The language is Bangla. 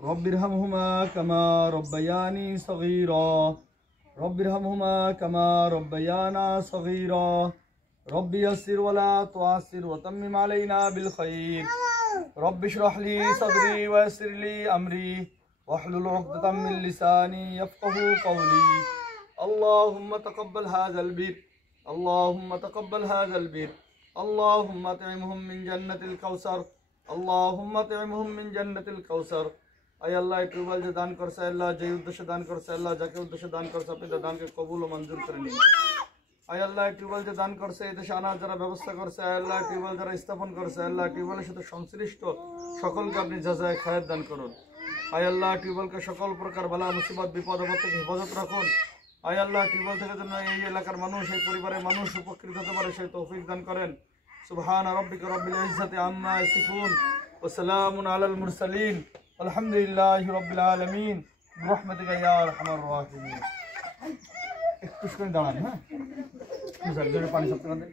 رب ارحمهما كما ربياني صغيرا رب ارحمهما كما ربيانا صغيرا رب يسر ولا تعسر وتمم علينا بالخير رب اشرح لي صدري ويسر لي أمري واحلل عقدة من لساني يفقهوا قولي اللهم تقبل هذا البر اللهم تقبل هذا البر اللهم اطعمهم من جنة الكوثر اللهم اطعمهم من جنة الكوثر আয় আল্লাহ এই টিউবওয়েল যে দান করছে আল্লাহ যে উদ্দেশ্যে দান করছে আল্লাহ যাকে উদ্দেশ্যে দান করছে আপনি তার দানকে কবুল ও মঞ্জুর করে নিন আয় আল্লাহ এই টিউবওয়েল যে দান করছে এই দেশে আনার যারা ব্যবস্থা করছে আয় আল্লাহ টিউবওয়েল যারা স্থাপন করছে আল্লাহ টিউবওয়েলের সাথে সংশ্লিষ্ট সকলকে আপনি জাযায়ে খায়ের দান করুন আয় আল্লাহ টিউবওয়েলকে সকল প্রকার বালা মুসিবত বিপদ আপদ থেকে হেফাজত রাখুন আয় আল্লাহ টিউবওয়েল থেকে যেন এই এলাকার মানুষ এই পরিবারের মানুষ উপকৃত হতে পারে সেই তৌফিক দান করেন সুবহান রাব্বিকা রাব্বিল ইজ্জাতি আম্মা ইয়াসিফুন ওয়া সালামুন আলাল মুরসালিন আলহামদুলিল্লাহি রাব্বিল আলামিন বিরহমাতিকা ইয়া আরহামার রাহিমিন একটু শুনে দাঁড়ান হ্যাঁ পানি সব করে দেন